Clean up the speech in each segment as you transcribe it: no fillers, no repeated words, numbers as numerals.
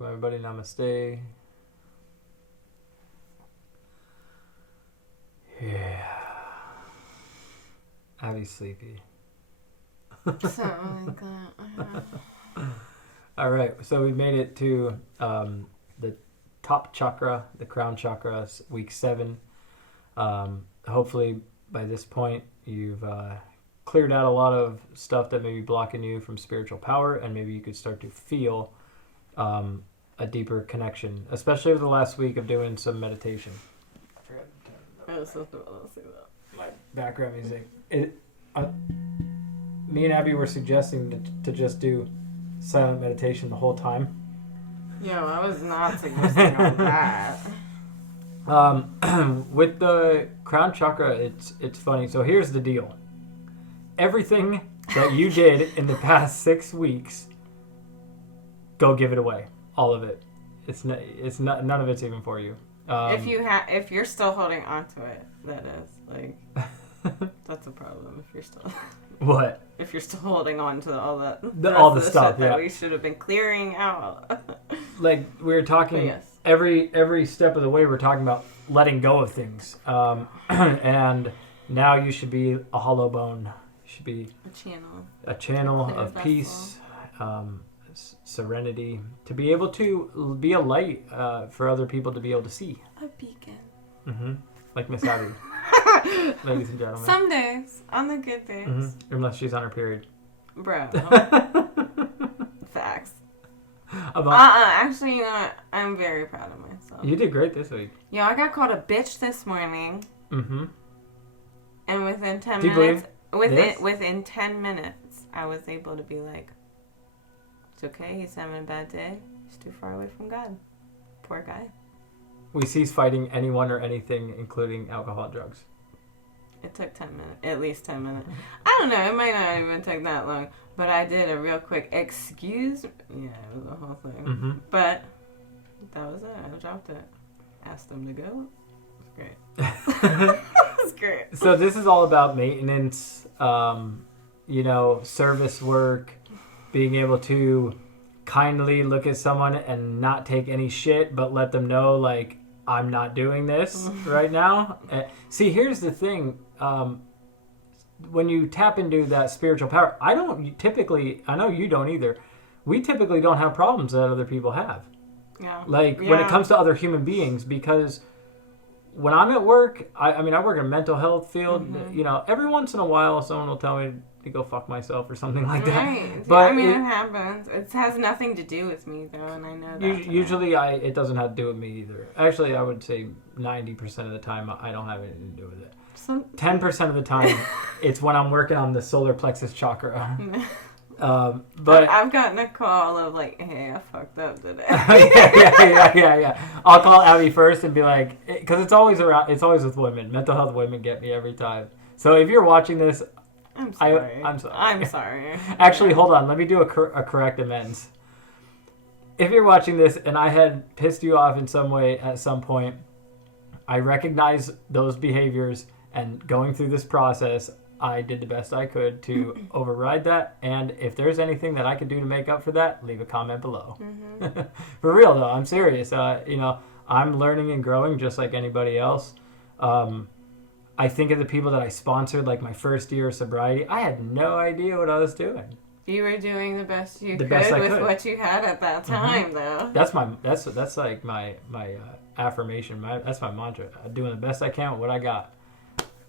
Welcome, everybody. Namaste. Yeah. Abby's sleepy. Something like that. All right. So we made it to the top chakra, the crown chakra, week 7. Hopefully by this point you've cleared out a lot of stuff that may be blocking you from spiritual power, and maybe you could start to feel a deeper connection, especially over the last week of doing some meditation. I was supposed to say that. My background music. Me and Abby were suggesting to just do silent meditation the whole time. Yo, I was not suggesting on that. With the crown chakra, it's funny. So here's the deal. Everything that you did in the past 6 weeks, go give it away. All of it. It's not. None of it's even for you. If you're still holding on to it, that is that's a problem. If you're still what? If you're still holding on to all that, all the stuff shit that we should have been clearing out. Like we were talking, yes. every step of the way, we're talking about letting go of things, and now you should be a hollow bone. You should be a channel of vessel. Peace. Serenity, to be able to be a light for other people to be able to see. A beacon. Mm-hmm. Like Miss Abby. Ladies and gentlemen. Some days. On the good days. Mm-hmm. Unless she's on her period. Bro. Facts. Actually, you know what? I'm very proud of myself. You did great this week. Yo, I got called a bitch this morning. Mm-hmm. And within 10 Do you minutes... believe Within 10 minutes, I was able to be like... It's okay, he's having a bad day. He's too far away from God. Poor guy. We cease fighting anyone or anything, including alcohol and drugs. It took 10 minutes. At least 10 minutes. I don't know. It might not even take that long. But I did a real quick excuse. Yeah, it was a whole thing. Mm-hmm. But that was it. I dropped it. Asked him to go. It was great. It was great. So this is all about maintenance, service work, being able to kindly look at someone and not take any shit, but let them know, like, I'm not doing this right now. See, here's the thing. When you tap into that spiritual power, I know you don't either. We typically don't have problems that other people have. Yeah. When it comes to other human beings, because when I'm at work, I work in a mental health field. Mm-hmm. Every once in a while, someone will tell me to go fuck myself or something like that. Right. But it happens. It has nothing to do with me, though, and I know that. Usually, it doesn't have to do with me either. Actually, I would say 90% of the time, I don't have anything to do with it. 10% of the time, it's when I'm working on the solar plexus chakra. But I've gotten a call of like, hey, I fucked up today. yeah. I'll call Abby first and be like, because it's always with women. Mental health women get me every time. So if you're watching this, I'm sorry. I'm sorry. Actually, hold on. Let me do a correct amends. If you're watching this and I had pissed you off in some way at some point, I recognize those behaviors, and going through this process, I did the best I could to override that. And if there's anything that I could do to make up for that, leave a comment below. Mm-hmm. For real, though. I'm serious. I'm learning and growing just like anybody else. I think of the people that I sponsored, like my first year of sobriety. I had no idea what I was doing. You were doing the best you could with what you had at that time, though. That's like my affirmation. That's my mantra. I'm doing the best I can with what I got.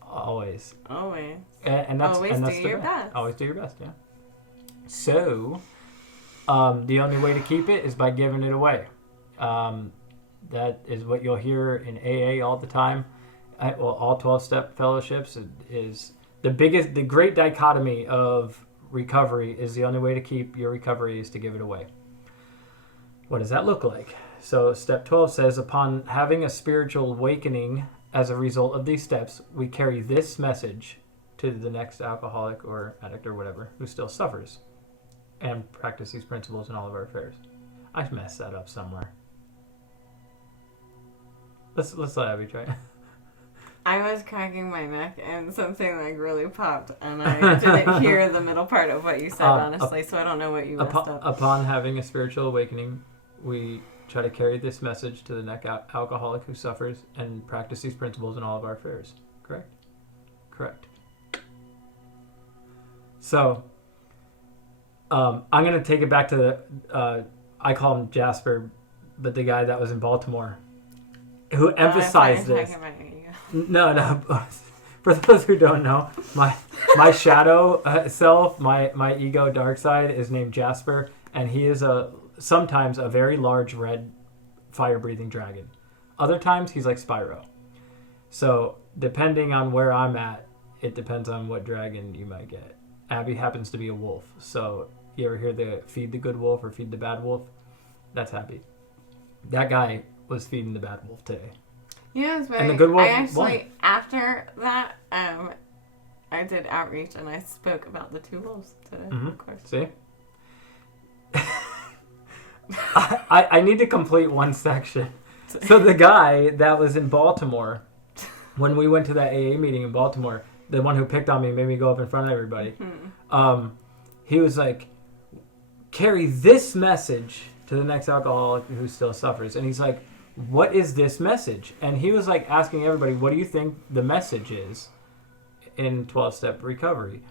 Always. And that's do your best. Always do your best, yeah. So, the only way to keep it is by giving it away. That is what you'll hear in AA all the time. All 12-step fellowships is the great dichotomy of recovery is the only way to keep your recovery is to give it away. What does that look like? So step 12 says, upon having a spiritual awakening as a result of these steps, we carry this message to the next alcoholic or addict or whatever who still suffers, and practice these principles in all of our affairs. I messed that up somewhere. Let's let Abby try it. I was cracking my neck and something like really popped, and I didn't hear the middle part of what you said, honestly, so I don't know what you messed up. Upon having a spiritual awakening, we try to carry this message to the next alcoholic who suffers and practice these principles in all of our affairs. Correct? Correct. So, I'm going to take it back to the, I call him Jasper, but the guy that was in Baltimore, who emphasized this. No. For those who don't know, my shadow self, my ego dark side is named Jasper, and he is sometimes a very large red fire-breathing dragon. Other times he's like Spyro. So depending on where I'm at, it depends on what dragon you might get. Abby happens to be a wolf, so you ever hear the feed the good wolf or feed the bad wolf? That's Abby. That guy was feeding the bad wolf today. Yeah, it's and the good wolf I actually, won. after that, I did outreach and I spoke about the two wolves today, of course. See? I need to complete one section. So the guy that was in Baltimore, when we went to that AA meeting in Baltimore, the one who picked on me, made me go up in front of everybody, he was like, carry this message to the next alcoholic who still suffers. And he's like, what is this message? And he was like asking everybody, what do you think the message is in 12-step recovery?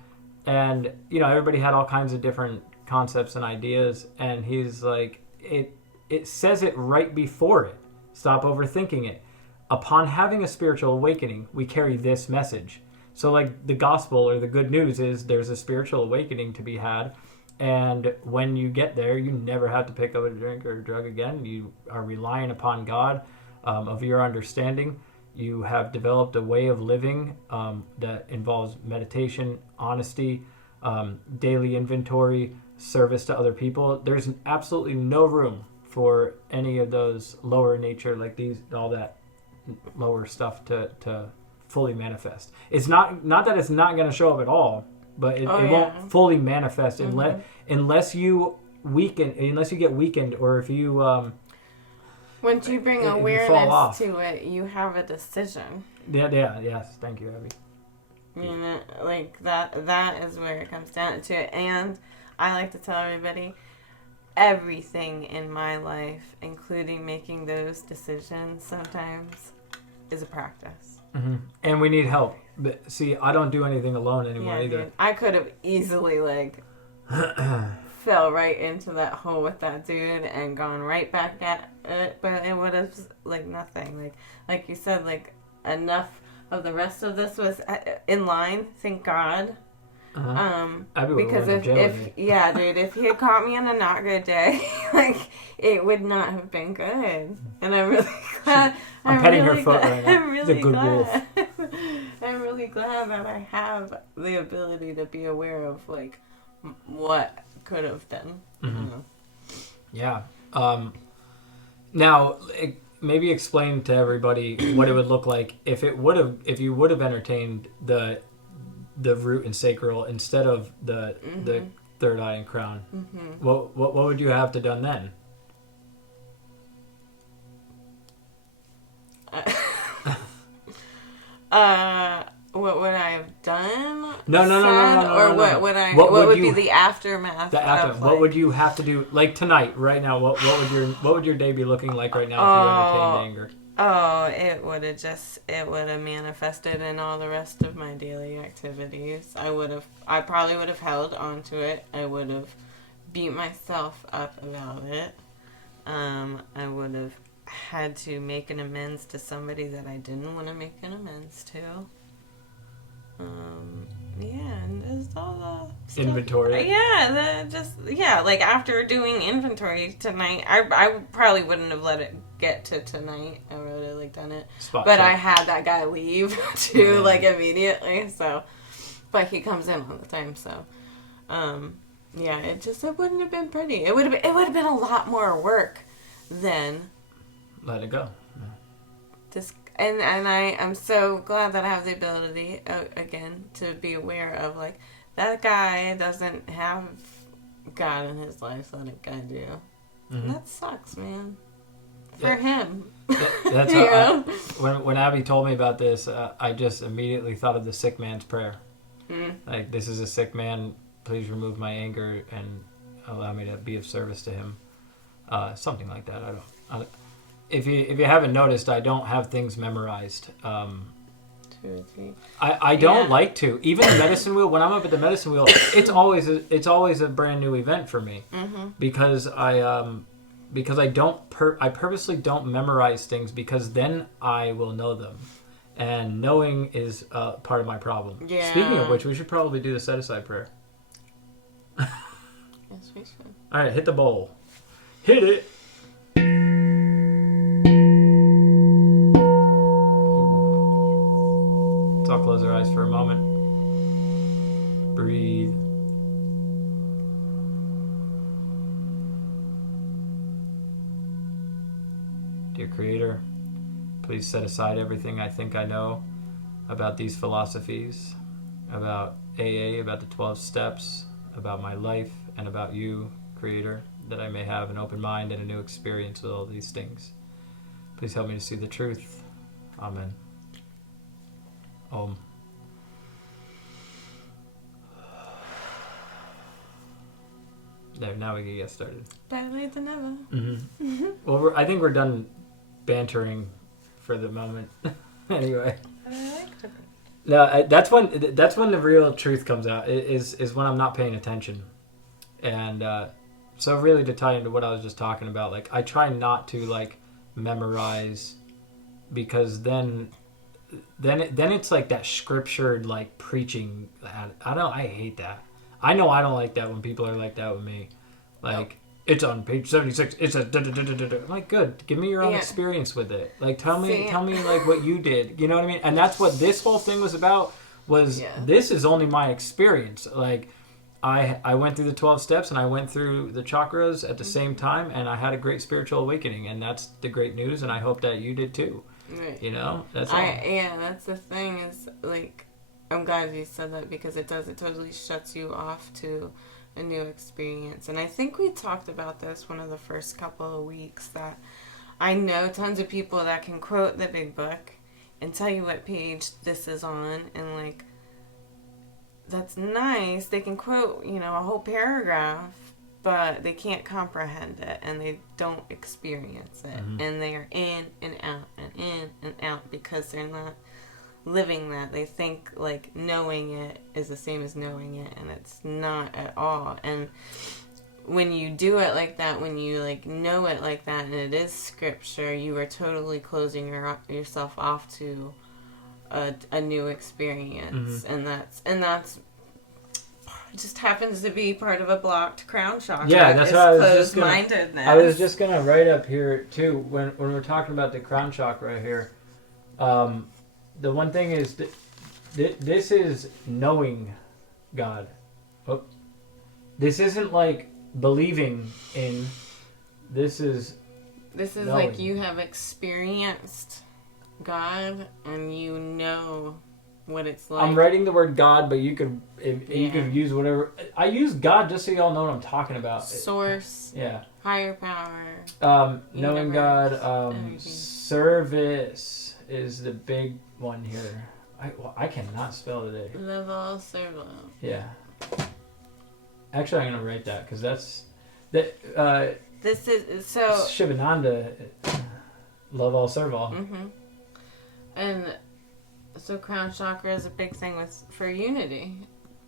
And, everybody had all kinds of different concepts and ideas. And he's like, it says it right before it. Stop overthinking it. Upon having a spiritual awakening, we carry this message. So like the gospel or the good news is there's a spiritual awakening to be had. And when you get there, you never have to pick up a drink or a drug again. You are relying upon God of your understanding. You have developed a way of living that involves meditation, honesty, daily inventory, service to other people. There's absolutely no room for any of those lower nature, like these, all that lower stuff to fully manifest. It's not that it's not going to show up at all, but it won't fully manifest unless you get weakened, or if you once you bring awareness to it, you have a decision. Yes, thank you, Abby. Like that is where it comes down to it. And I like to tell everybody, everything in my life, including making those decisions sometimes, is a practice. Mm-hmm. And we need help. But see, I don't do anything alone anymore either. Dude, I could have easily fell right into that hole with that dude and gone right back at it, but it would have nothing. Like you said, enough of the rest of this was in line. Thank God. Because if he had caught me on a not good day, it would not have been good. And I'm really glad. I'm petting her foot right now. I'm really glad. I'm really glad that I have the ability to be aware of what could have been. Mm-hmm. Yeah. Now, maybe explain to everybody what it would look like if you would have entertained the root and sacral instead of the third eye and crown. Mm-hmm. What would you have to done then? What would I have done? No. Or what would I? What would be the aftermath? What would you have to do tonight, right now? What would your day be looking like right now if you entertained anger? Oh, it would have manifested in all the rest of my daily activities. I probably would have held on to it. I would have beat myself up about it. I would have had to make an amends to somebody that I didn't want to make an amends to. And just all the stuff. Inventory. After doing inventory tonight, I probably wouldn't have let it get to tonight. I would have done it. But check. I had that guy leave too, immediately. So, but he comes in all the time. So, it wouldn't have been pretty. It would have been a lot more work than let it go. Yeah. And I am so glad that I have the ability, again, to be aware of, that guy doesn't have God in his life like I do. Mm-hmm. That sucks, man. For him. That's when Abby told me about this, I just immediately thought of the sick man's prayer. Mm. This is a sick man. Please remove my anger and allow me to be of service to him. something like that. If you haven't noticed, I don't have things memorized. 2 or 3. I don't like to. Even the medicine wheel. When I'm up at the medicine wheel, it's always a brand new event for me because I purposely don't memorize things because then I will know them, and knowing is part of my problem. Yeah. Speaking of which, we should probably do the set aside prayer. Yes, we should. All right, hit the bowl. Hit it. Let's all close our eyes for a moment. Breathe. Dear Creator, please set aside everything I think I know about these philosophies, about AA, about the 12 steps, about my life, and about you, Creator, that I may have an open mind and a new experience with all these things. Please help me to see the truth. Amen. Om. There, now we can get started. Better late than never. Mm-hmm. Well, I think we're done bantering for the moment. Anyway. I like it. No, that's when the real truth comes out. Is when I'm not paying attention, and so really to tie into what I was just talking about, like I try not to like memorize, because then it's like that scriptured like preaching. I hate that. I know I don't like that when people are like that with me, like. It's on page 76. It's a I'm like, good. Give me your own experience with it. Like, tell me like what you did. You know what I mean? And that's what this whole thing was about. This is only my experience. Like, I went through the 12 steps and I went through the chakras at the same time, and I had a great spiritual awakening, and that's the great news. And I hope that you did too. Right. You know, that's all. Yeah, that's the thing. Is like, I'm glad you said that because it does. It totally shuts you off to a new experience. And I think we talked about this one of the first couple of weeks, that I know tons of people that can quote the big book and tell you what page this is on, and like, that's nice. They can quote, a whole paragraph, but they can't comprehend it and they don't experience it. And they are in and out and in and out because they're not living that. They think like knowing it is the same as knowing it, and it's not at all. And when you do it like that, when you like know it like that, and it is scripture, you are totally closing yourself off to a new experience. And that's just happens to be part of a blocked crown chakra. Yeah, that's what I was just gonna. Closed-mindedness. I was just gonna write up here too when we're talking about the crown chakra here. The one thing is that this is knowing God. Oh, this isn't like believing in. This is knowing. Like you have experienced God and you know what it's like. I'm writing the word God, but you could use whatever. I use God just so y'all know what I'm talking about. Source. Yeah. Higher power. Knowing God. Service is the big one here. I cannot spell today. Level servo. Yeah. Actually, I'm gonna write that because that's that. This is so. Shivananda, love all, serve all. And so, crown chakra is a big thing for unity.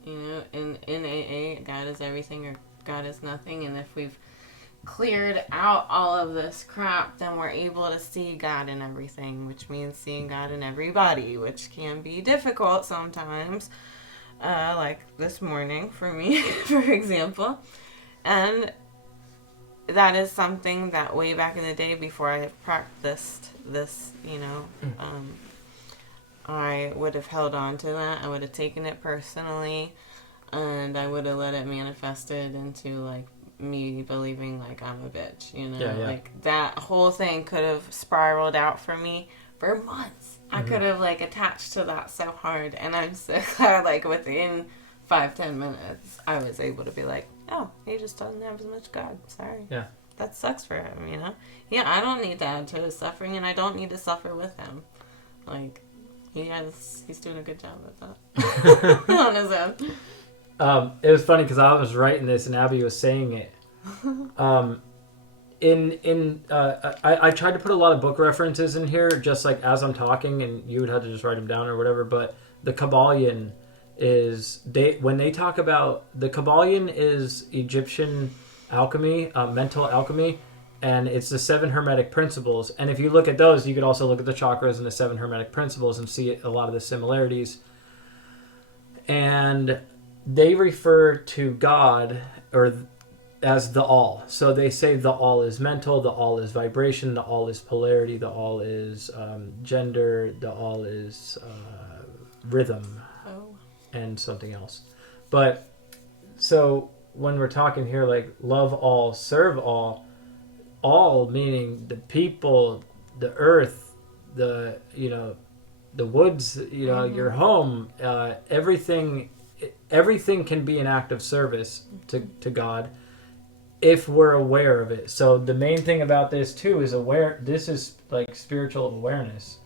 In AA, God is everything or God is nothing, and if we've cleared out all of this crap, then we're able to see God in everything, which means seeing God in everybody, which can be difficult sometimes, like this morning for me, for example. And that is something that way back in the day, before I practiced this, I would have held on to that. I would have taken it personally, and I would have let it manifested into like me believing like I'm a bitch, like that whole thing could have spiraled out for me for months. I could have like attached to that so hard, and I'm so glad like within 5-10 minutes I was able to be like, oh, he just doesn't have as much God, sorry. Yeah, that sucks for him. I don't need to add to his suffering, and I don't need to suffer with him. Like he's doing a good job at that on his own. It was funny because I was writing this and Abby was saying it. I tried to put a lot of book references in here, just like as I'm talking, and you would have to just write them down or whatever. But the Kabbalion when they talk about the Kabbalion is Egyptian alchemy, mental alchemy, and it's the 7 Hermetic principles. And if you look at those, you could also look at the chakras and the 7 Hermetic principles and see a lot of the similarities. And they refer to God as the all. So they say the all is mental, the all is vibration, the all is polarity, the all is gender, the all is rhythm, and something else. But so when we're talking here, like love all, serve all meaning the people, the earth, the woods, your home, everything can be an act of service to God if we're aware of it. So the main thing about this too is this is like spiritual awareness.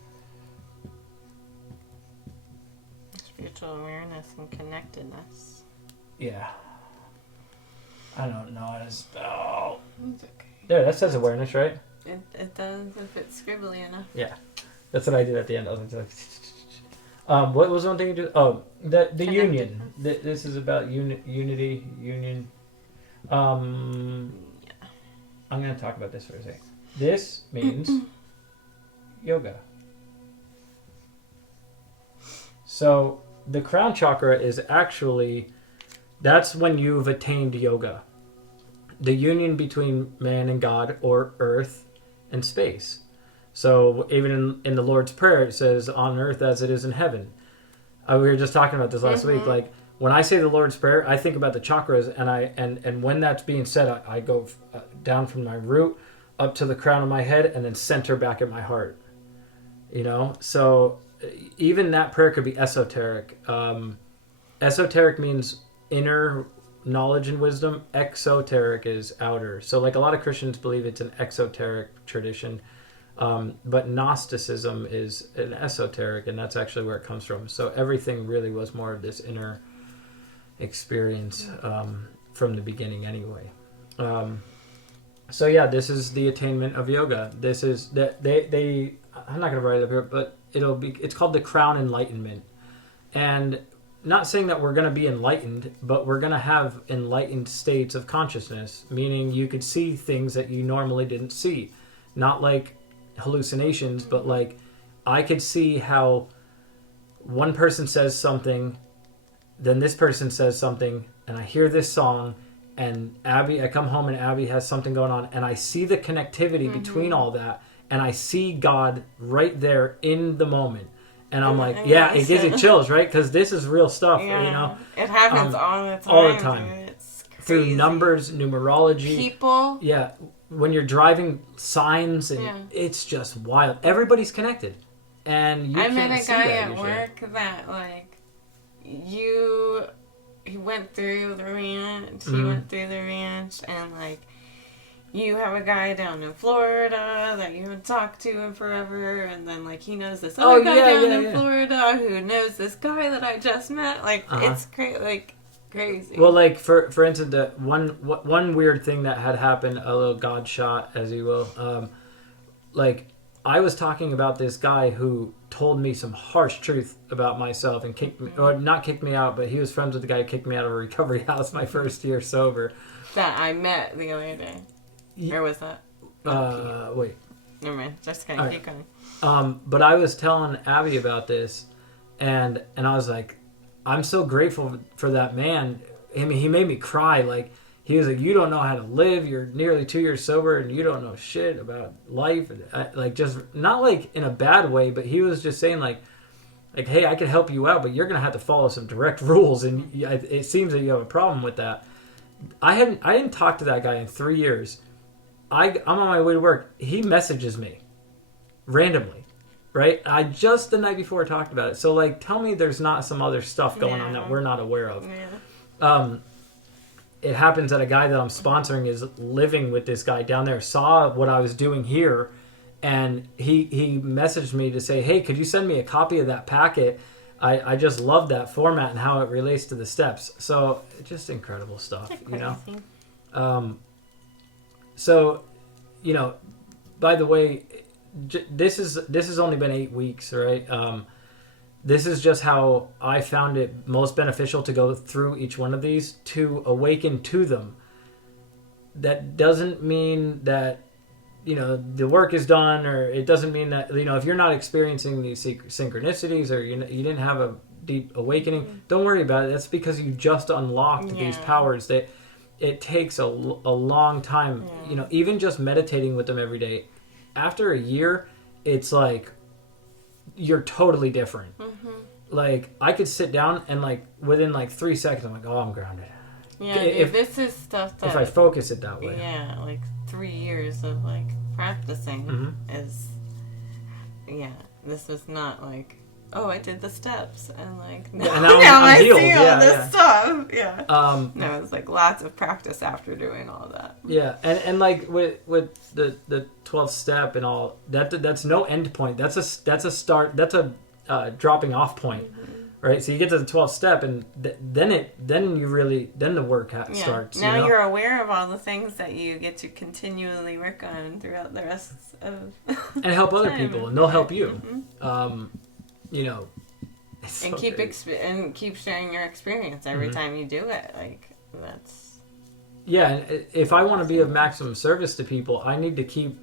Spiritual awareness and connectedness. Yeah. I don't know how to spell. It's okay. There, that says awareness, right? It does if it's scribbly enough. Yeah. That's what I did at the end. I was like, what was one thing you did? Oh, the union. This is about unity, union. I'm going to talk about this for a second. This means yoga. So the crown chakra is actually, that's when you've attained yoga. The union between man and God, or earth and space. So even in the Lord's Prayer, it says, on earth as it is in heaven. We were just talking about this last week. Like, when I say the Lord's Prayer, I think about the chakras, and when that's being said, I go down from my root up to the crown of my head and then center back at my heart. So even that prayer could be esoteric. Esoteric means inner knowledge and wisdom. Exoteric is outer. So like a lot of Christians believe it's an exoteric tradition, but Gnosticism is an esoteric, and that's actually where it comes from. So everything really was more of this inner experience from the beginning anyway. So yeah, this is the attainment of yoga. This is that they I'm not going to write it up here, but it's called the crown enlightenment. And not saying that we're going to be enlightened, but we're going to have enlightened states of consciousness, meaning you could see things that you normally didn't see. Not like hallucinations, but like I could see how one person says something, then this person says something, and I hear this song, and I come home and Abby has something going on, and I see the connectivity between all that, and I see God right there in the moment. And I'm like, yeah, it gives you chills, right? Because this is real stuff, It happens all the time. All the time. Dude. It's crazy. Through numbers, numerology. People. Yeah. When you're driving, signs, and it's just wild. Everybody's connected. And you I can't met a see guy that at usually. work that, he went through the ranch. He went through the ranch, and, you have a guy down in Florida that you haven't talked to in forever, and then he knows this other guy down in Florida who knows this guy that I just met. It's crazy. Well, for instance, the one weird thing that had happened, a little God shot, as you will. I was talking about this guy who told me some harsh truth about myself and kicked me, or not kicked me out, but he was friends with the guy who kicked me out of a recovery house my first year sober. That I met the other day. Or was that? Wait. Never mind. Just kind of keep going. But I was telling Abby about this, and I was like, I'm so grateful for that man. I mean, he made me cry. He was like, you don't know how to live. You're nearly 2 years sober, and you don't know shit about life. Just not in a bad way, but he was just saying hey, I can help you out, but you're gonna have to follow some direct rules, and it seems that you have a problem with that. I didn't talk to that guy in 3 years. I'm on my way to work. He messages me randomly, right? I just the night before talked about it. So tell me there's not some other stuff going on that we're not aware of. Yeah. It happens that a guy that I'm sponsoring is living with this guy down there, saw what I was doing here, and he messaged me to say, hey, could you send me a copy of that packet? I just love that format and how it relates to the steps. So just incredible stuff, Crazy. So you know, by the way, this has only been 8 weeks, right? This is just how I found it most beneficial to go through each one of these to awaken to them. That doesn't mean that, you know, the work is done, or it doesn't mean that, you know, if you're not experiencing these synchronicities or you didn't have a deep awakening, don't worry about it. That's because you just unlocked these powers. That it takes a long time, you know, even just meditating with them every day. After a year, it's like you're totally different. Like, I could sit down and, like, within like 3 seconds, I'm like, oh, I'm grounded. Yeah, if this is stuff that, if I focus it that way. Yeah, like 3 years of like practicing is, this was not like, oh, I did the steps and like now I healed. See all this stuff. Yeah. No, it's like lots of practice after doing all that. Yeah, and like with the 12th step and all that's no end point. That's a start. That's a dropping off point. Right, so you get to the 12th step, and then the work starts. Now you know? You're aware of all the things that you get to continually work on throughout the rest of and help other people, and they'll help you. You know, and keep sharing your experience every time you do it. Like that's. Yeah, and if I want to be of maximum service to people, I need to keep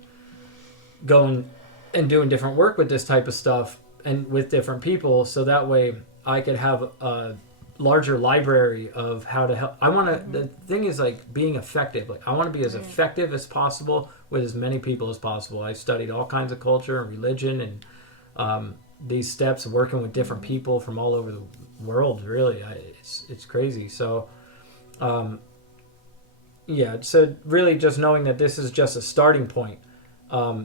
going and doing different work with this type of stuff and with different people, so that way I could have a larger library of how to help. I want to. The thing is, like, being effective. Like, I want to be as effective as possible with as many people as possible. I studied all kinds of culture and religion, and these steps, working with different people from all over the world. Really, it's crazy. So, so really, just knowing that this is just a starting point.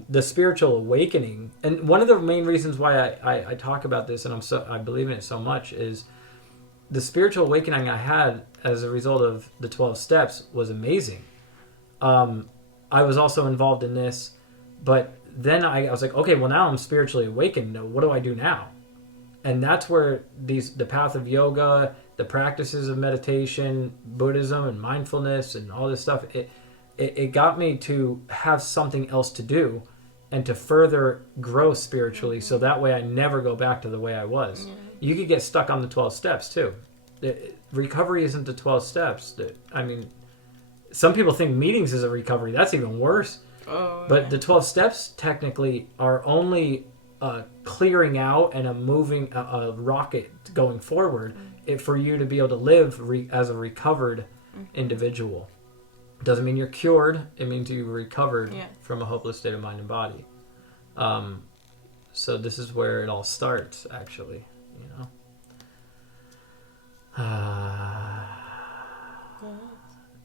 The spiritual awakening, and one of the main reasons why I talk about this, and I believe in it so much, is the spiritual awakening I had as a result of the 12 steps was amazing. I was also involved in this, but then I was like, okay, well, now I'm spiritually awakened. What do I do now? And that's where the path of yoga, the practices of meditation, Buddhism, and mindfulness, and all this stuff, it got me to have something else to do and to further grow spiritually, so that way I never go back to the way I was. You could get stuck on the 12 steps too. Recovery isn't the 12 steps. I mean, some people think meetings is a recovery. That's even worse. But the 12 steps technically are only clearing out and moving a rocket going forward for you to be able to live as a recovered individual. Doesn't mean you're cured. It means you recovered from a hopeless state of mind and body. So this is where it all starts, actually. You know, a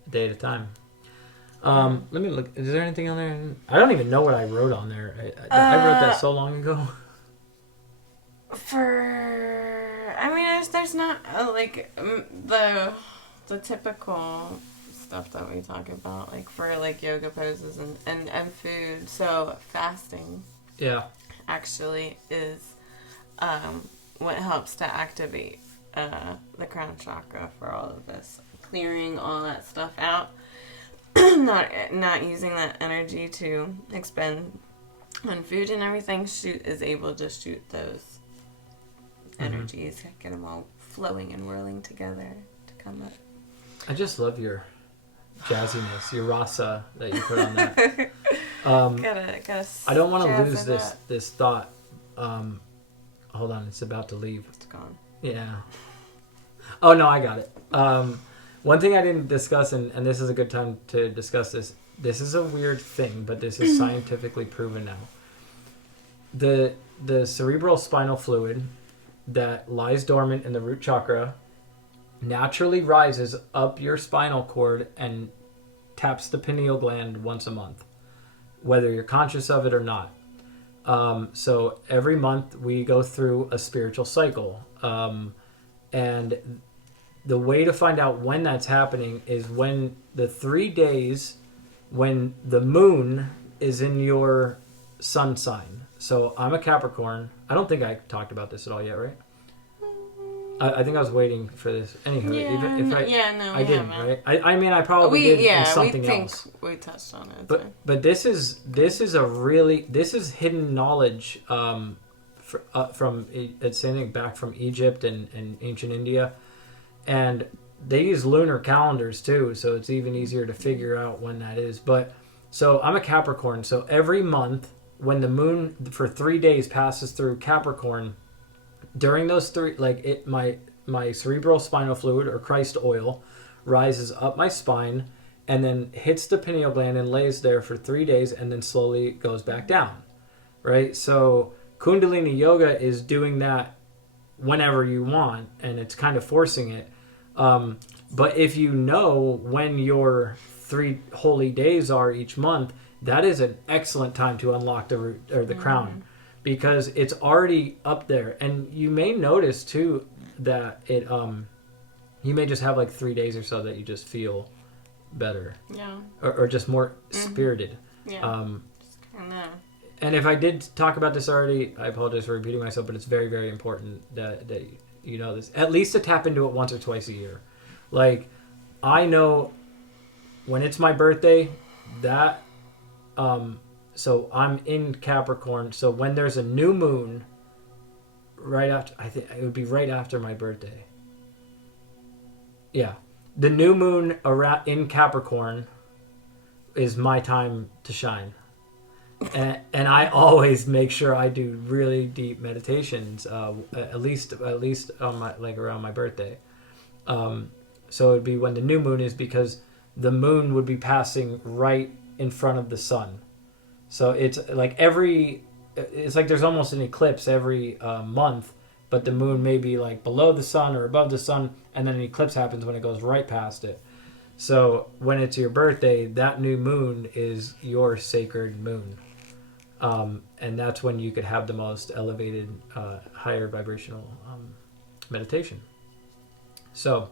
day at a time. Let me look. Is there anything on there? I don't even know what I wrote on there. I wrote that so long ago. There's not like the typical stuff that we talk about, like for like yoga poses and food. So fasting actually is what helps to activate the crown chakra for all of this, clearing all that stuff out, not using that energy to expend on food and everything. Is able to shoot those energies, get them all flowing and whirling together to come up. I just love your jazziness, your rasa that you put on that. Gotta I don't want to lose this thought. Hold on, it's about to leave. It's gone. Yeah. Oh no, I got it. One thing I didn't discuss, and this is a good time to discuss this. This is a weird thing, but this is scientifically proven now. The cerebral spinal fluid that lies dormant in the root chakra naturally rises up your spinal cord and taps the pineal gland once a month, whether you're conscious of it or not. So every month we go through a spiritual cycle. And the way to find out when that's happening is when the 3 days when the moon is in your sun sign. So I'm a Capricorn. I don't think I talked about this at all yet, right? I think I was waiting for this. Anyway, Yeah, I didn't, right? I mean, I probably did in something else. We touched on it. But this is hidden knowledge from it's saying back from Egypt and ancient India, and they use lunar calendars too, so it's even easier to figure out when that is. But so I'm a Capricorn, so every month when the moon for 3 days passes through Capricorn, during those three, like my cerebral spinal fluid or Christ oil rises up my spine and then hits the pineal gland and lays there for 3 days and then slowly goes back down, right? So Kundalini yoga is doing that whenever you want, and it's kind of forcing it. But if you know when your 3 holy days are each month, that is an excellent time to unlock the root or the crown, because it's already up there. And you may notice too that it you may just have like 3 days or so that you just feel better, or just more spirited. Just kind of. And if I did talk about this already, I apologize for repeating myself, but it's very, very important that you know this, at least to tap into it once or twice a year. Like, I know when it's my birthday, that so I'm in Capricorn, so when there's a new moon right after, I think it would be right after my birthday. Yeah. The new moon around in Capricorn is my time to shine. And I always make sure I do really deep meditations, at least on my, like around my birthday. So it would be when the new moon is, because the moon would be passing right in front of the sun. So it's like there's almost an eclipse every month, but the moon may be like below the sun or above the sun, and then an eclipse happens when it goes right past it. So when it's your birthday, that new moon is your sacred moon. And that's when you could have the most elevated, higher vibrational meditation. So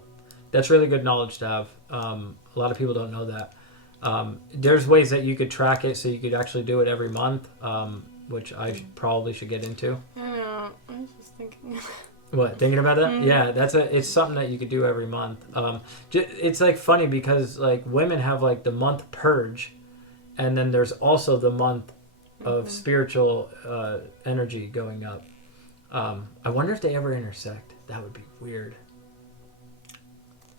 that's really good knowledge to have. A lot of people don't know that. There's ways that you could track it, so you could actually do it every month, which I probably should get into. I know. I was just thinking. What, thinking about that? Mm-hmm. Yeah, it's something that you could do every month. It's like funny because like women have like the month purge, and then there's also the month of spiritual energy going up. I wonder if they ever intersect. That would be weird.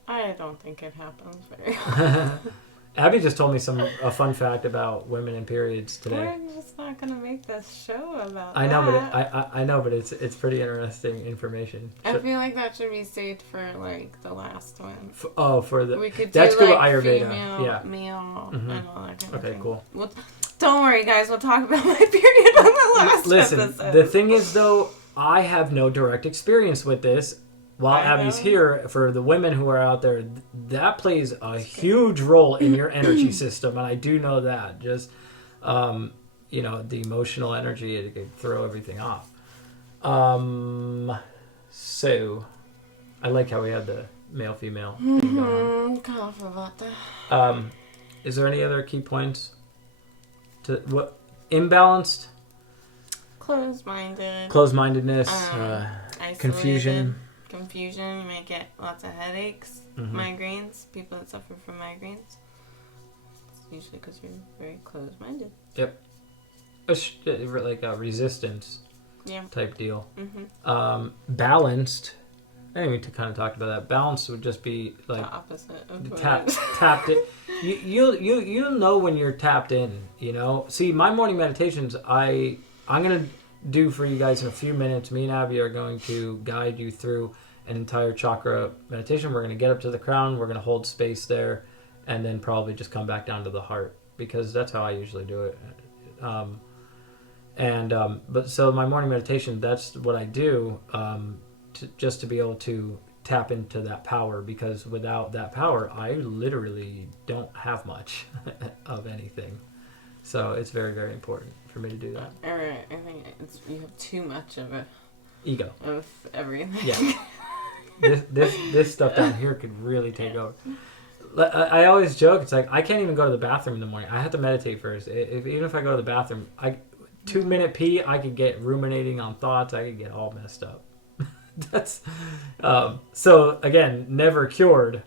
I don't think it happens very often. Abby just told me a fun fact about women and periods today. We're just not gonna make this show about I know, that. I know, but it's pretty interesting information. I feel like that should be saved for like the last one. For the we could that's do good like with Ayurveda. Female, yeah, male, mm-hmm. and all that kind of okay, thing. Cool. Don't worry, guys. We'll talk about my period on the last episode. Listen, the thing is, though, I have no direct experience with this. While Abby's here, for the women who are out there, that plays a huge role in your energy system, and I do know that. Just, the emotional energy, it could throw everything off. So, I like how we had the male-female thing going on. Kind of forgot that. Is there any other key points? Imbalanced? Closed-mindedness, confusion. Confusion, you may get lots of headaches, migraines, people that suffer from migraines. It's usually because you're very closed-minded. Yep. Like a resistance type deal. Mm-hmm. Balanced, I think we kind of talked about that. Balanced would just be like the opposite of tapped it. You'll know when you're tapped in, you know? See, my morning meditations, I'm going to do for you guys in a few minutes. Me and Abby are going to guide you through an entire chakra meditation. We're going to get up to the crown, we're going to hold space there, and then probably just come back down to the heart, because that's how I usually do it. But so my morning meditation, that's what I do, just to be able to tap into that power, because without that power, I literally don't have much of anything. So it's very, very important for me to do that. Alright, I think you have too much of a ego of everything. Yeah. This stuff down here could really take over. I always joke, it's like I can't even go to the bathroom in the morning. I have to meditate first. Even if I go to the bathroom, 2-minute pee, I could get ruminating on thoughts. I could get all messed up. That's so again, never cured,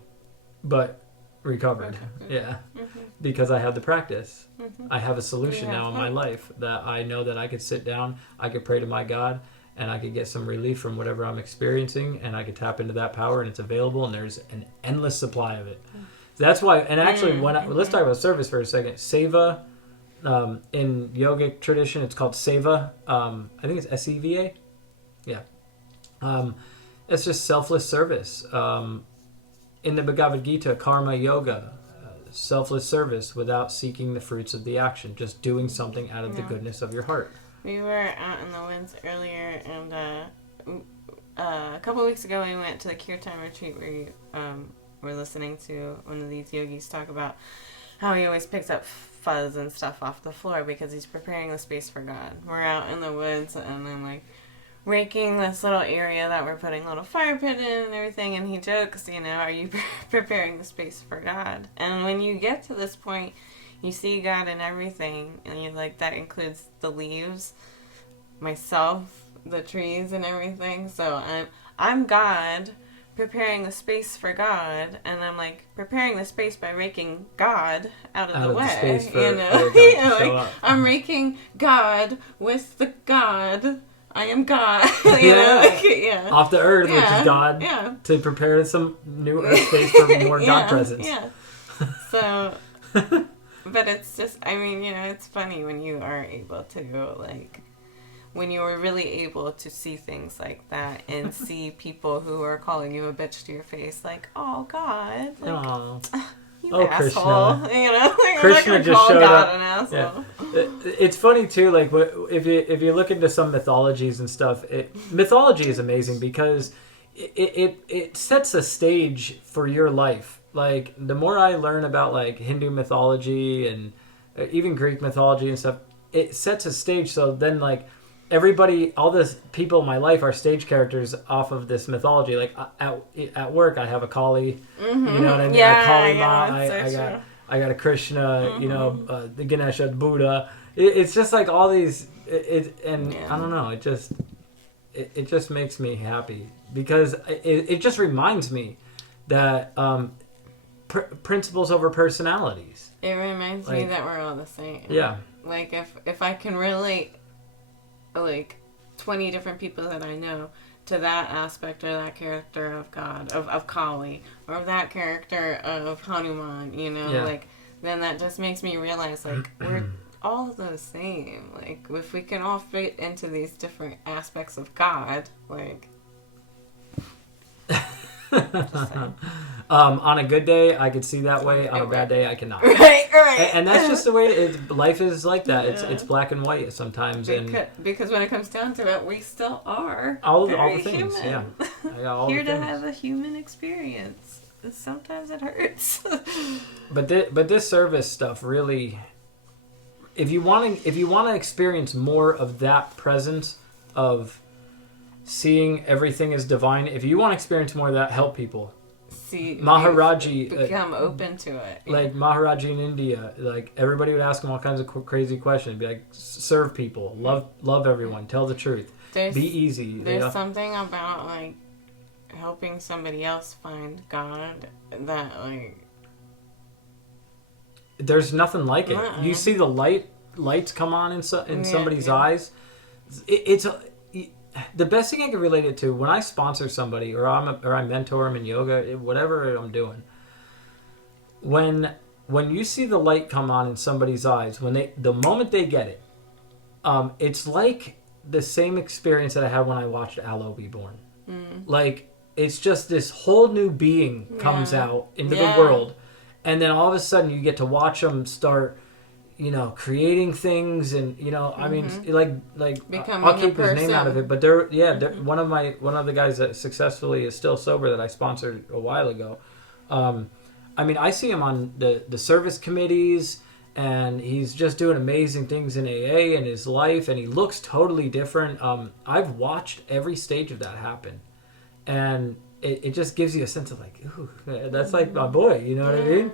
but recovered. Yeah, because I have the practice. I have a solution now in my life that I know that I could sit down, I could pray to my God, and I could get some relief from whatever I'm experiencing, and I could tap into that power, and it's available, and there's an endless supply of it. That's why. And actually, let's talk about service for a second. Seva, in yogic tradition, it's called Seva. I think it's Seva. Yeah. It's just selfless service. In the Bhagavad Gita, karma yoga, selfless service without seeking the fruits of the action, just doing something out of the goodness of your heart. We were out in the woods earlier, and a couple of weeks ago we went to the Kirtan retreat where we were listening to one of these yogis talk about how he always picks up fuzz and stuff off the floor because he's preparing the space for God. We're out in the woods, and I'm like raking this little area that we're putting a little fire pit in and everything, and he jokes, are you preparing the space for God? And when you get to this point, you see God in everything, and you're like, that includes the leaves, myself, the trees, and everything. So I'm God preparing the space for God, and I'm like preparing the space by raking God out of the way. Space for like, I'm raking God with the God. I am God. Off the earth, which is God, to prepare some new earth space for more God presence. Yeah. So, but it's just, it's funny when you are able to, like, when you are really able to see things like that and see people who are calling you a bitch to your face, like, oh, God. Like, you asshole. Krishna. Krishna just showed God up. An asshole. Yeah. It's funny too. Like if you look into some mythologies and stuff, mythology is amazing because it sets a stage for your life. Like the more I learn about like Hindu mythology and even Greek mythology and stuff, it sets a stage. So then like everybody, all this people in my life are stage characters off of this mythology. Like at work, I have a Kali, you know what I mean? Yeah, a Kali Ma, I got a Krishna, the Ganesha, the Buddha. It's just like all these, I don't know. It just makes me happy because it just reminds me that principles over personalities. It reminds me that we're all the same. Yeah. Like if I can relate like 20 different people that I know to that aspect or that character of God, of Kali, or that character of Hanuman, like, then that just makes me realize, like, we're all the same. Like, if we can all fit into these different aspects of God, like... on a good day, I could see that way. On a bad day, I cannot. Right. And that's just the way life is like that. It's black and white sometimes. Because when it comes down to it, we still are all the things. Human. Yeah. Here to have a human experience. Sometimes it hurts. But this service stuff really, if you want to experience more of that presence of seeing everything as divine, if you want to experience more of that, help people. See, Maharaji become open to it. Like Maharaji in India, like everybody would ask him all kinds of crazy questions. Be like, serve people, love everyone, tell the truth, be easy. There's something about like helping somebody else find God that like. There's nothing like it. You see the lights come on in somebody's eyes. It's the best thing I can relate it to when I sponsor somebody or I mentor them in yoga, whatever I'm doing. When you see the light come on in somebody's eyes, the moment they get it, it's like the same experience that I had when I watched Aloe be born. Like it's just this whole new being comes out into the world, and then all of a sudden you get to watch them start. Creating things and I mean like I'll keep his name out of it, but they're one of the guys that successfully is still sober that I sponsored a while ago. I mean I see him on the service committees and he's just doing amazing things in AA in his life and he looks totally different. I've watched every stage of that happen and it just gives you a sense of like, ooh, that's like my boy, you know what I mean?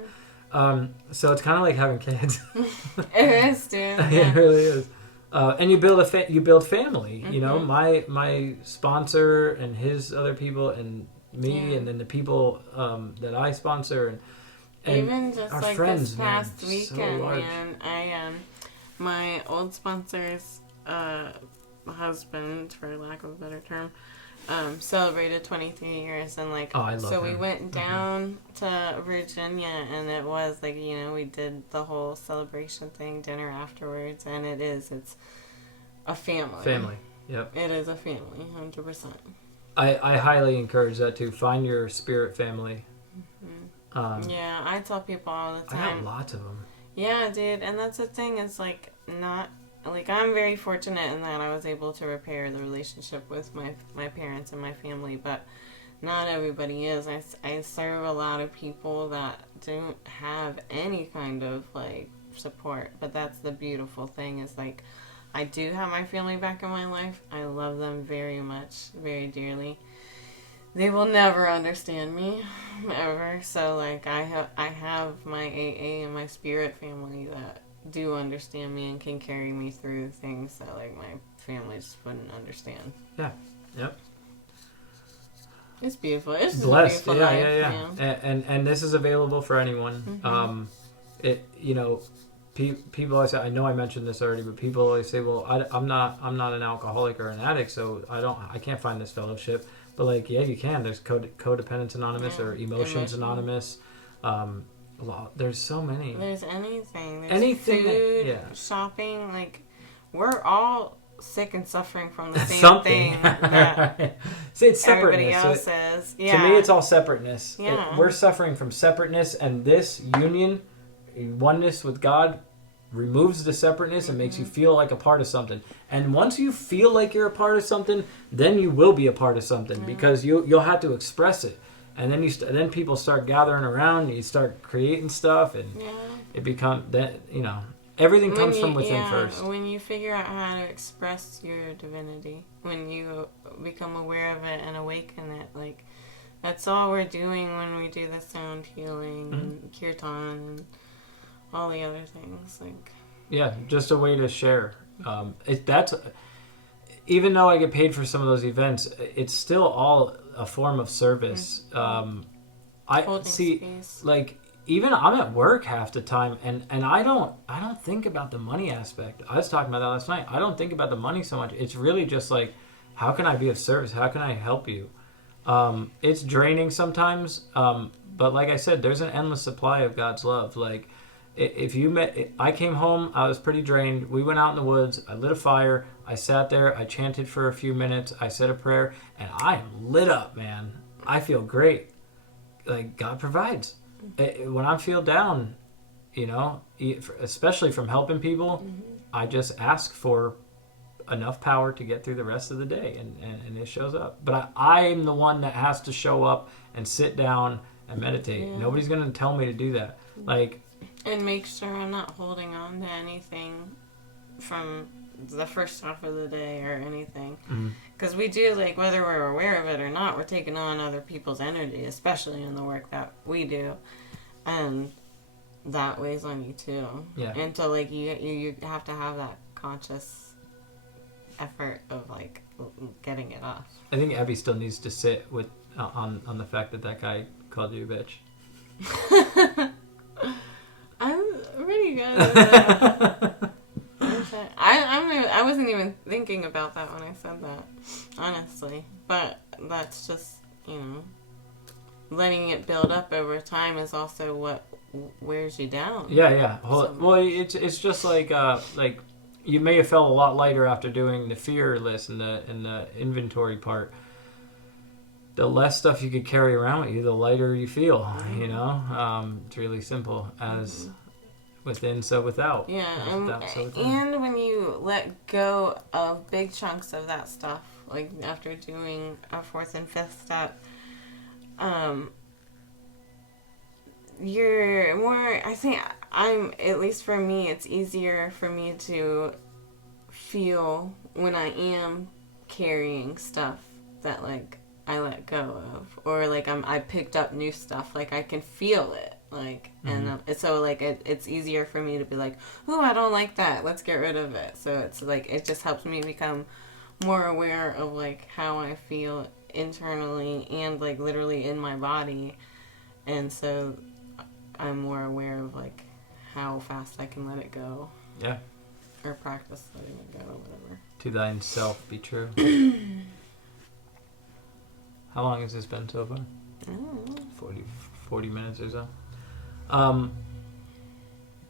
So it's kind of like having kids. It is, dude. It really is. And you build family. You know, Mm-hmm. my sponsor and his other people and me, Yeah. and then the people that I sponsor and Even just our like this friends, man, past so weekend, large. man, my old sponsor's husband, for lack of a better term, celebrated 23 years, and like, Oh, I love so we him. went down to Virginia, and it was like, we did the whole celebration thing, dinner afterwards, and it's a family. Family. Yep. It is a family, 100%. I highly encourage that too. Find your spirit family. Yeah, I tell people all the I got time. lots of them. Yeah, dude, and that's the thing. It's like not like I'm very fortunate in that I was able to repair the relationship with my parents and my family, but not everybody is. I serve a lot of people that don't have any kind of like support, but that's the beautiful thing is like I do have my family back in my life. I love them very much, very dearly. They will never understand me, ever. So like I have my AA and my spirit family that do understand me and can carry me through things that like my family just wouldn't understand. Yeah. Yep. It's beautiful. It's just Blessed. a beautiful life, man. And this is available for anyone. Mm-hmm. It people always say, I know I mentioned this already, but people always say, well, I'm not an alcoholic or an addict, so I can't find this fellowship. But like, yeah, you can. There's Codependence Anonymous or Emotions Anonymous. There's so many. There's anything. There's Anything food, shopping. Like, we're all sick and suffering from the same something. thing that See, it's everybody separateness. else is. Yeah. To me, it's all separateness. Yeah. We're suffering from separateness, and this union, oneness with God, removes the separateness and makes you feel like a part of something. And once you feel like you're a part of something, then you will be a part of something because you'll have to express it. And then then people start gathering around. And you start creating stuff, and it becomes that everything comes from within first. When you figure out how to express your divinity, when you become aware of it and awaken it, like that's all we're doing when we do the sound healing and kirtan and all the other things. Like, yeah, just a way to share. That's even though I get paid for some of those events, it's still all a form of service. I see, space. like, even I'm at work half the time, and I don't think about the money aspect. I was talking about that last night. I don't think about the money so much. It's really just like, how can I be of service? How can I help you? It's draining sometimes, but like I said, there's an endless supply of God's love. Like, I came home, I was pretty drained. We went out in the woods. I lit a fire. I sat there. I chanted for a few minutes. I said a prayer, and I am lit up, man. I feel great. Like, God provides. When I feel down, especially from helping people, I just ask for enough power to get through the rest of the day, and it shows up. But I'm the one that has to show up and sit down and meditate. Yeah. Nobody's going to tell me to do that. Like, and make sure I'm not holding on to anything from the first half of the day or anything. Because we do, like, whether we're aware of it or not, we're taking on other people's energy, especially in the work that we do. And that weighs on you, too. Yeah. And so, like, you have to have that conscious effort of, like, getting it off. I think Abby still needs to sit with on the fact that guy called you a bitch. I'm pretty good at that. I wasn't even thinking about that when I said that, honestly. But that's just, letting it build up over time is also what wears you down. Yeah. Well, it's just like you may have felt a lot lighter after doing the fear list and the inventory part. The less stuff you could carry around with you, the lighter you feel. It's really simple. As within, so without. Yeah, without, so within. And when you let go of big chunks of that stuff, like after doing a fourth and fifth step, you're more. I think at least for me, it's easier for me to feel when I am carrying stuff that like I let go of, or like I picked up new stuff. Like I can feel it. Like, and so like it's easier for me to be like, oh, I don't like that, let's get rid of it. So it's like it just helps me become more aware of like how I feel internally and like literally in my body, and so I'm more aware of like how fast I can let it go. Yeah. Or practice letting it go, or whatever. To thine self be true. How long has this been so far? 40 minutes or so. Trying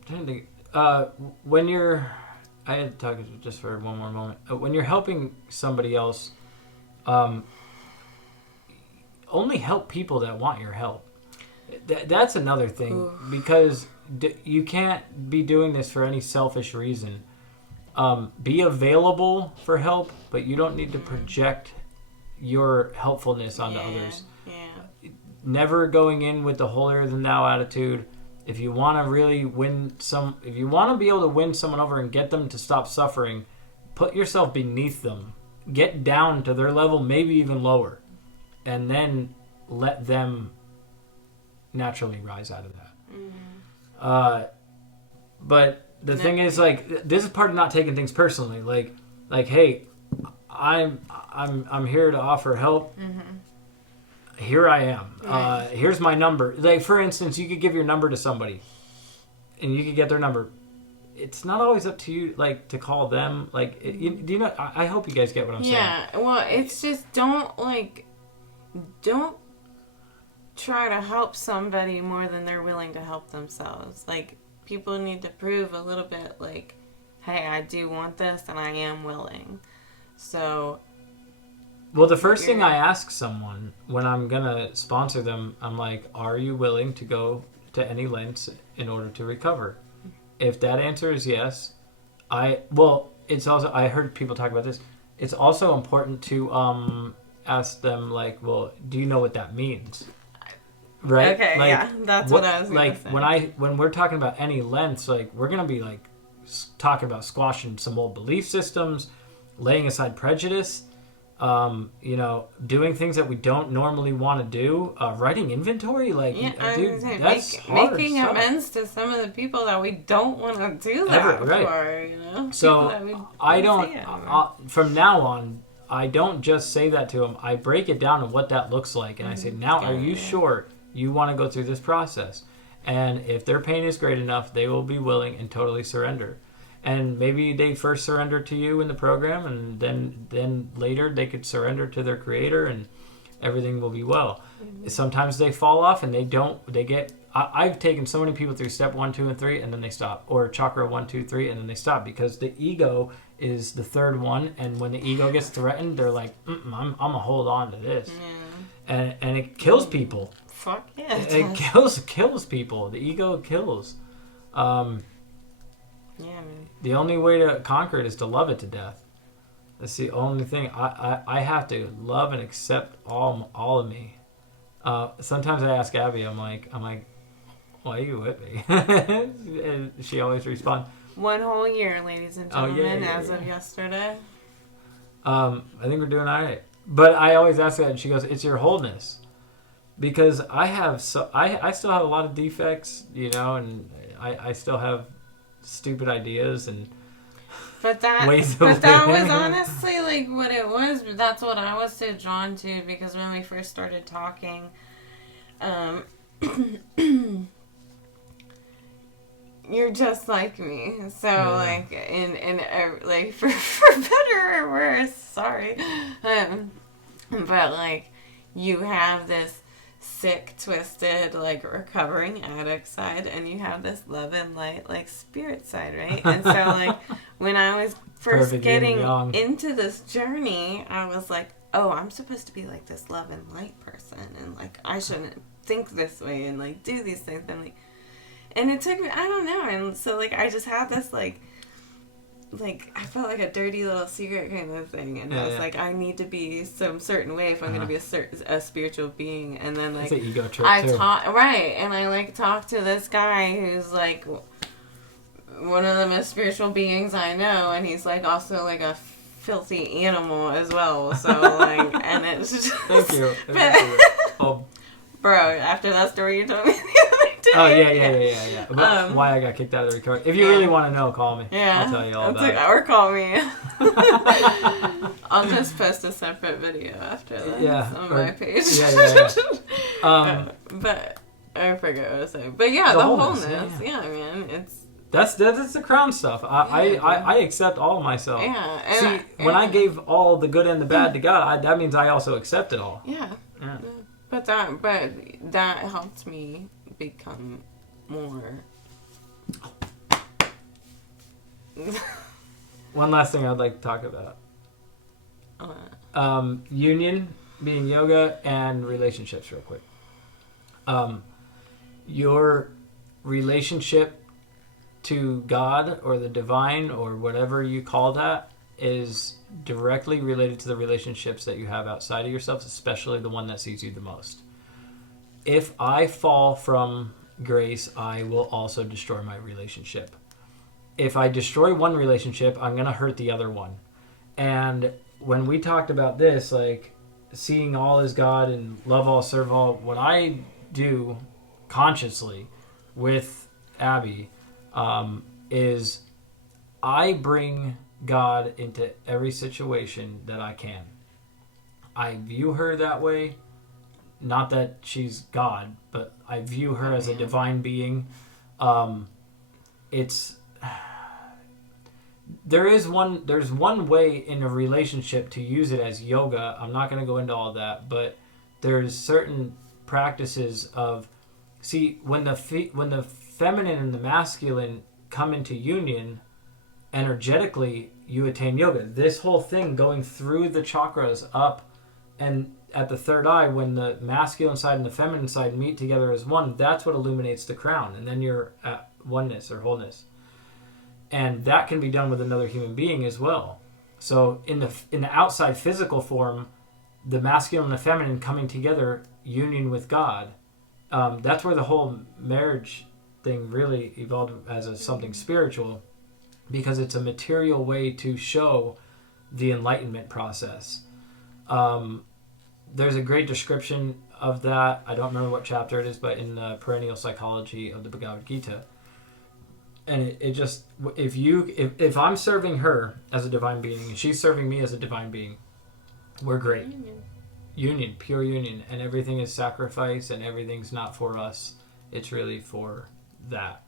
to think. When you're, I had to talk just for one more moment. When you're helping somebody else, only help people that want your help. That's another thing. Because you can't be doing this for any selfish reason. Be available for help, but you don't need to project your helpfulness onto others. Never going in with the holier than thou attitude. If you want to really if you want to be able to win someone over and get them to stop suffering, put yourself beneath them. Get down to their level, maybe even lower, and then let them naturally rise out of that. But the thing is, like, this is part of not taking things personally. Like, hey, I'm here to offer help. Here I am. Right. Here's my number. Like, for instance, you could give your number to somebody, and you could get their number. It's not always up to you, like, to call them. Like, do you know? I hope you guys get what I'm saying. Yeah. Well, it's just don't try to help somebody more than they're willing to help themselves. Like, people need to prove a little bit, like, hey, I do want this, and I am willing. So. Well, the first thing I ask someone when I'm going to sponsor them, I'm like, are you willing to go to any lengths in order to recover? If that answer is yes, it's also, I heard people talk about this. It's also important to ask them, like, well, do you know what that means? Right? Okay, like, yeah, that's what I was going to say. When we're talking about any lengths, like, we're going to be, like, talking about squashing some old belief systems, laying aside prejudice, doing things that we don't normally want to do, writing inventory, like, dude, that's hard making stuff. amends to some of the people that we don't want to do that for, you know? So I don't, from now on, I don't just say that to them. I break it down to what that looks like, and I say, now, are you sure you want to go through this process? And if their pain is great enough, they will be willing and totally surrender. And maybe they first surrender to you in the program, and then later they could surrender to their creator, and everything will be well. Sometimes they fall off, and I've taken so many people through step 1, 2, and 3, and then they stop, or chakra 1, 2, 3, and then they stop, because the ego is the third one, and when the ego gets threatened, they're like, I'm gonna hold on to this, and it kills people. Fuck yeah, it kills people. The ego kills. The only way to conquer it is to love it to death. That's the only thing. I have to love and accept all of me. Sometimes I ask Abby, I'm like, why are you with me? And she always responds, 1 whole year, ladies and gentlemen, as of yesterday. I think we're doing all right. But I always ask that, and she goes, it's your wholeness. Because I still have a lot of defects, and I still have stupid ideas and ways of that was honestly like what it was. But that's what I was so drawn to, because when we first started talking, you're just like me. So like in like for better or worse, sorry, but like you have this sick, twisted, like recovering addict side, and you have this love and light, like spirit side, right? And so like when I was first getting into this journey, I was like, oh, I'm supposed to be like this love and light person, and like I shouldn't think this way and like do these things, and it took me, I don't know, and so like I just had this like I felt like a dirty little secret kind of thing, and I was like, I need to be some certain way if I'm going to be a spiritual being. And then like it's an ego trip and I like talked to this guy who's like one of the most spiritual beings I know, and he's like also like a filthy animal as well. So like, and it's just thank you. Bro, after that story you told me the other Oh, yeah. About why I got kicked out of the recording. If you really want to know, call me. Yeah. I'll tell you all about it. Or call me. I'll just post a separate video after this on my page. Yeah. But I forget what I was saying. But yeah, the wholeness. Yeah, man. That's the crown stuff. I accept all of myself. Yeah. See, when I gave all the good and the bad to God, that means I also accept it all. Yeah. But that helped me become more. One last thing I'd like to talk about. Union, being yoga, and relationships real quick. Your relationship to God or the divine or whatever you call that is directly related to the relationships that you have outside of yourself, especially the one that sees you the most. If I fall from grace, I will also destroy my relationship. If I destroy one relationship, I'm going to hurt the other one. And when we talked about this, like seeing all as God and love all, serve all, what I do consciously with Abby is I bring God into every situation that I can. I view her that way. Not that she's God, but I view her as a divine being. There's one way in a relationship to use it as yoga. I'm not going to go into all that, but there's certain practices of, see, when the feminine and the masculine come into union, energetically, you attain yoga. This whole thing going through the chakras up and at the third eye, when the masculine side and the feminine side meet together as one, that's what illuminates the crown. And then you're at oneness or wholeness. And that can be done with another human being as well. So in the outside physical form, the masculine and the feminine coming together, union with God, that's where the whole marriage thing really evolved as something spiritual, because it's a material way to show the enlightenment process. There's a great description of that. I don't remember what chapter it is, but in the Perennial Psychology of the Bhagavad Gita. And it just, if I'm serving her as a divine being and she's serving me as a divine being, we're great. Union, pure union, and everything is sacrifice and everything's not for us. It's really for that,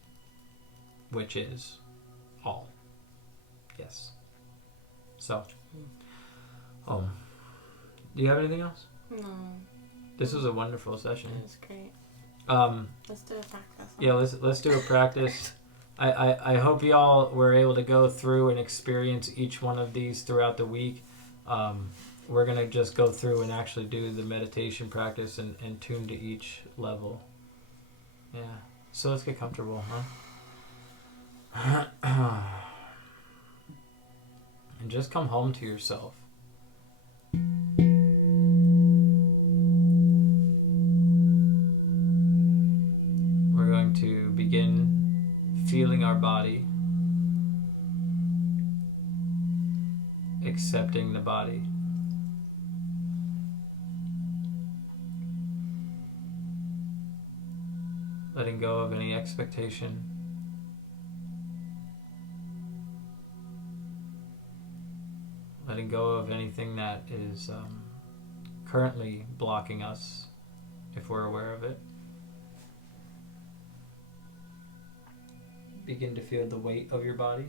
which is all. Yes. So, do you have anything else? No. This was a wonderful session. It was great. Let's do a practice. Yeah, let's do a practice. I hope y'all were able to go through and experience each one of these throughout the week. We're going to just go through and actually do the meditation practice and tune to each level. Yeah. So let's get comfortable, huh? And just come home to yourself. We're going to begin feeling our body, accepting the body, letting go of any expectation, letting go of anything that is currently blocking us, if we're aware of it. Begin to feel the weight of your body.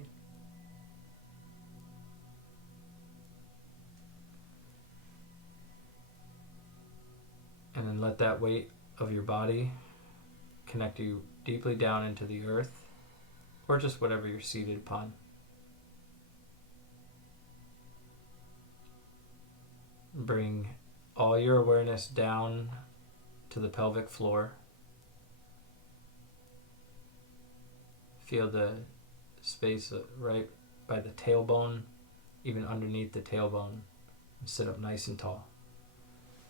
And then let that weight of your body connect you deeply down into the earth, or just whatever you're seated upon. Bring all your awareness down to the pelvic floor. Feel the space right by the tailbone, even underneath the tailbone, and sit up nice and tall.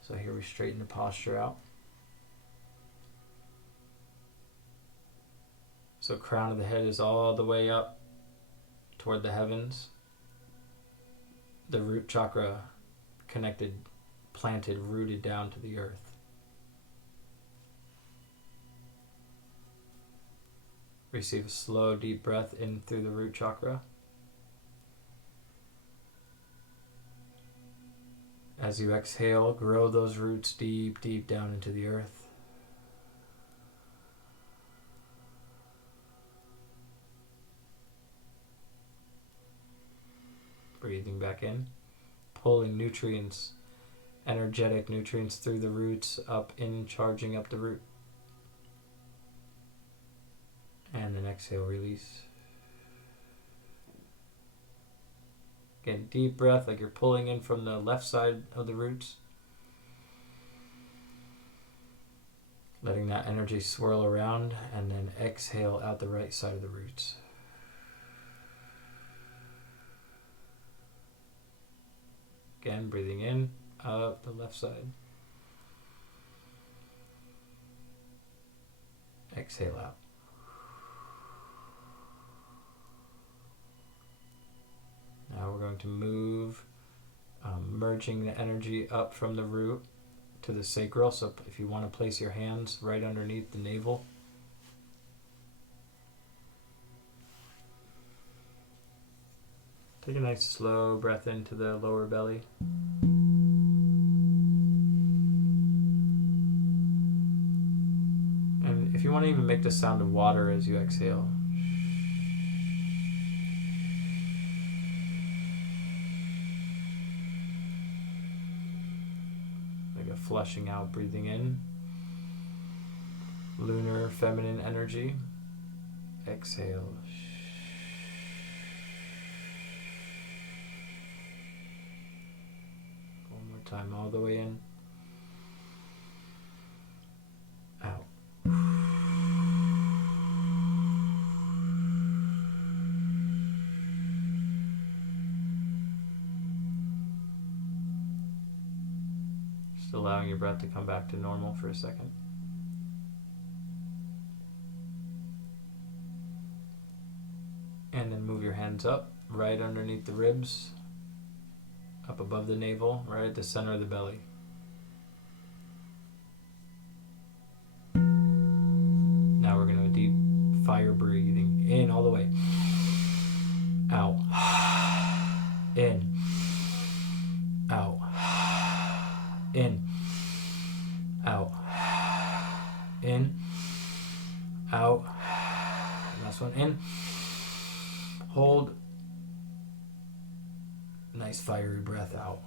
So here we straighten the posture out. So crown of the head is all the way up toward the heavens. The root chakra connected, planted, rooted down to the earth. Receive a slow, deep breath in through the root chakra. As you exhale, grow those roots deep, deep down into the earth. Breathing back in, pulling nutrients, energetic nutrients through the roots, up in, charging up the root. And then exhale, release. Again, deep breath like you're pulling in from the left side of the roots. Letting that energy swirl around, and then exhale out the right side of the roots. Again, breathing in, up the left side. Exhale out. Now we're going to move, merging the energy up from the root to the sacral. So if you want to place your hands right underneath the navel. Take a nice slow breath into the lower belly. And if you want to even make the sound of water as you exhale. Like a flushing out, breathing in. Lunar, feminine energy. Exhale. Time all the way in, out. Just allowing your breath to come back to normal for a second. And then move your hands up, right underneath the ribs. Up above the navel, right at the center of the belly. Now we're going to do deep fire breathing. In all the way. Out. In. Out. In. Out. In. Out. Last one. In. Hold. Nice fiery breath out.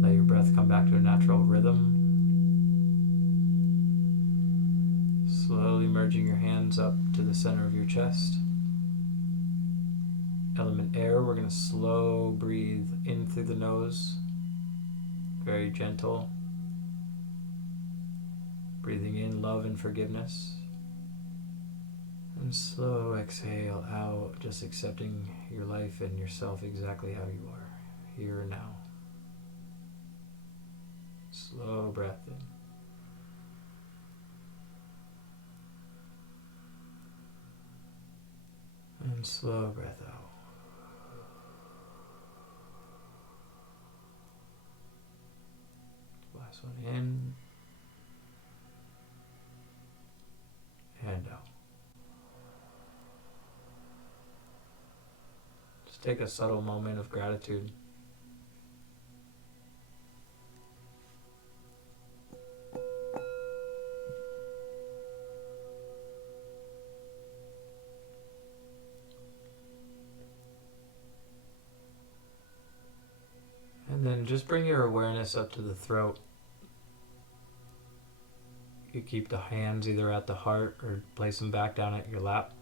Let your breath come back to a natural rhythm. Slowly merging your hands up to the center of your chest. Element air, we're going to slow breathe in through the nose. Very gentle. Breathing in love and forgiveness. And slow exhale out, just accepting your life and yourself exactly how you are, here and now. Slow breath in. And slow breath out. Last one in. And out. Just take a subtle moment of gratitude. And then just bring your awareness up to the throat. You keep the hands either at the heart or place them back down at your lap.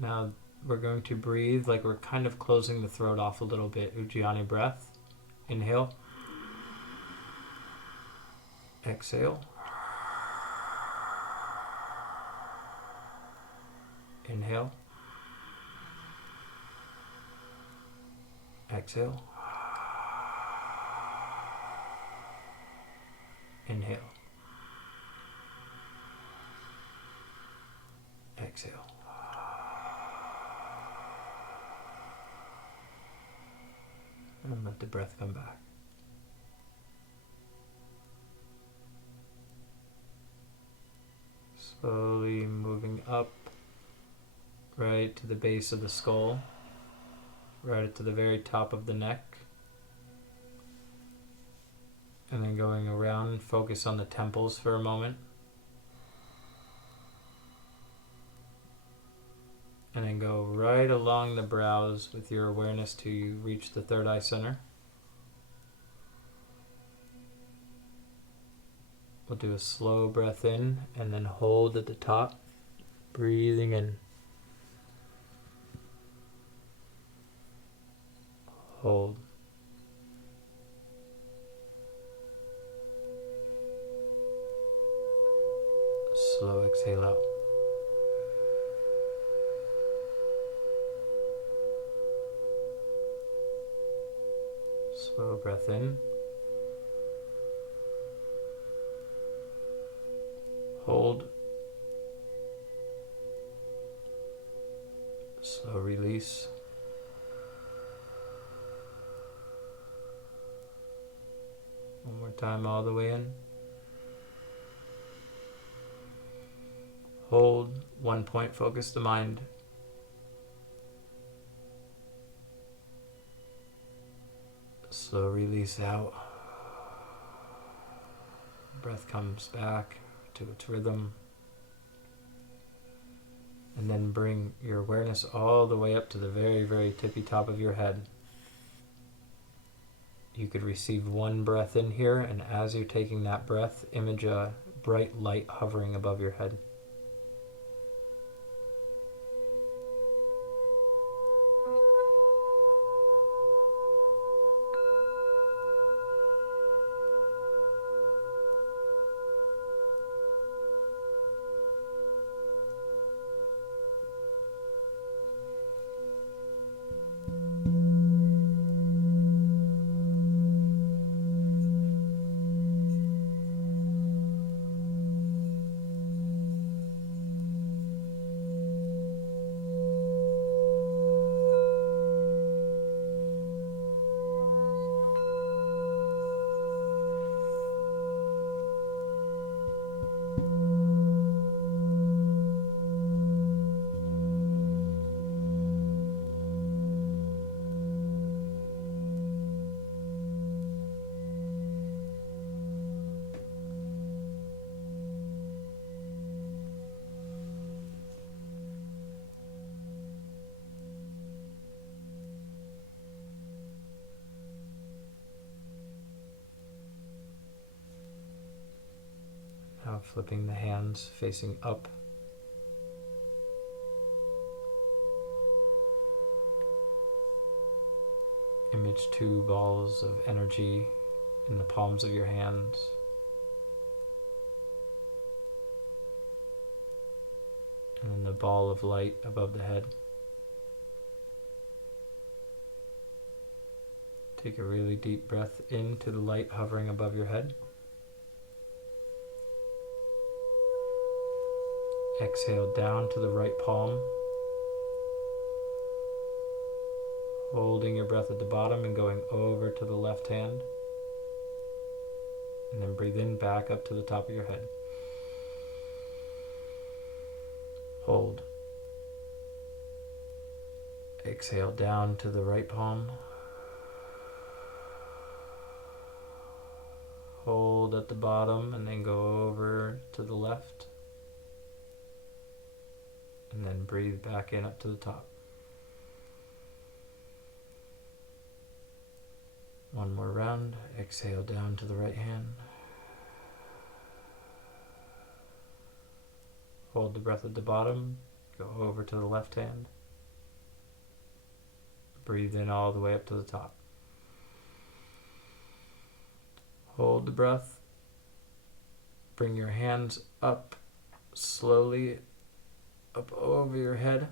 Now we're going to breathe like we're kind of closing the throat off a little bit. Ujjayi breath. Inhale. Exhale. Inhale. Exhale. Inhale. Exhale. And let the breath come back. Slowly moving up, right to the base of the skull, right to the very top of the neck. And then going around, focus on the temples for a moment. And then go right along the brows with your awareness till you reach the third eye center. We'll do a slow breath in and then hold at the top, breathing in. Hold. Slow exhale out. Slow breath in. Hold. Slow release. One more time all the way in. Hold. 1 point, focus the mind. Slow release out. Breath comes back to its rhythm. And then bring your awareness all the way up to the very, very tippy top of your head. You could receive one breath in here, and as you're taking that breath, image a bright light hovering above your head. Now flipping the hands facing up. Image 2 balls of energy in the palms of your hands. And then the ball of light above the head. Take a really deep breath into the light hovering above your head. Exhale down to the right palm. Holding your breath at the bottom and going over to the left hand. And then breathe in back up to the top of your head. Hold. Exhale down to the right palm. Hold at the bottom and then go over to the left. And then breathe back in up to the top. One more round. Exhale down to the right hand. Hold the breath at the bottom. Go over to the left hand. Breathe in all the way up to the top. Hold the breath. Bring your hands up slowly, up over your head,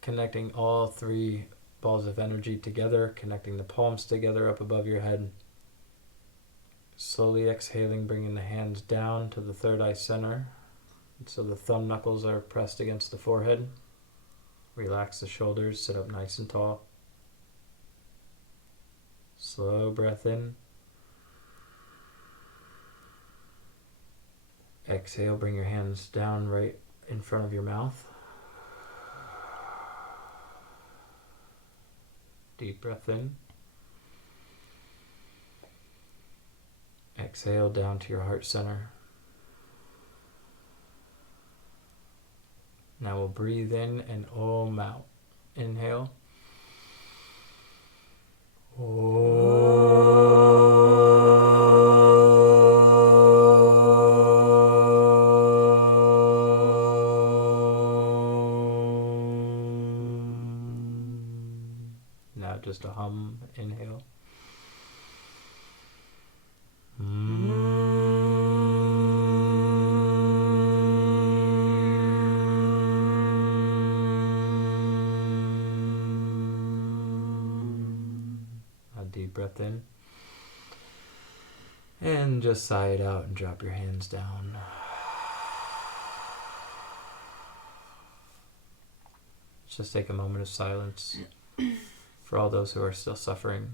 connecting all 3 balls of energy together, connecting the palms together up above your head. Slowly exhaling, bringing the hands down to the third eye center. So the thumb knuckles are pressed against the forehead. Relax the shoulders, sit up nice and tall. Slow breath in. Exhale, bring your hands down right in front of your mouth. Deep breath in. Exhale down to your heart center. Now we'll breathe in and Om out. Inhale. Now just a hum. Inhale. Deep breath in. And just sigh it out and drop your hands down. Let's just take a moment of silence for all those who are still suffering.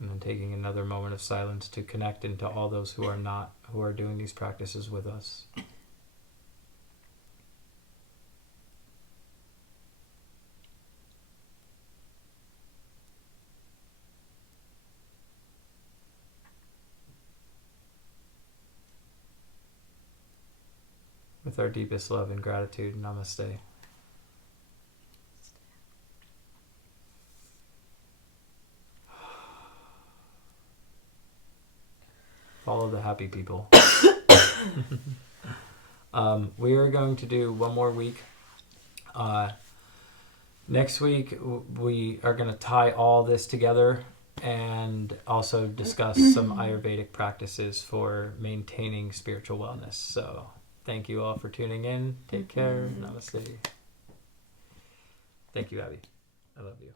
And then taking another moment of silence to connect into all those who are doing these practices with us. With our deepest love and gratitude, namaste. Follow the happy people. We are going to do one more week. Next week, we are going to tie all this together and also discuss some Ayurvedic practices for maintaining spiritual wellness. So thank you all for tuning in. Take care. Namaste. Thank you, Abby. I love you.